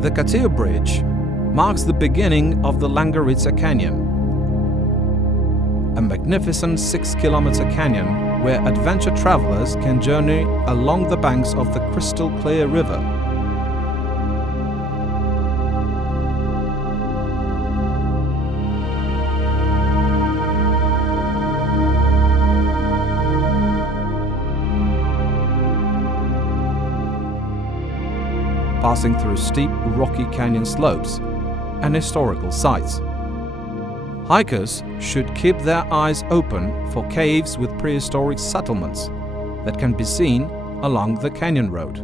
The Kadi Bridge marks the beginning of the Lengarica Canyon, a magnificent 6-kilometer canyon where adventure travelers can journey along the banks of the crystal-clear river. Passing through steep rocky canyon slopes and historical sites. Hikers should keep their eyes open for caves with prehistoric settlements that can be seen along the canyon road.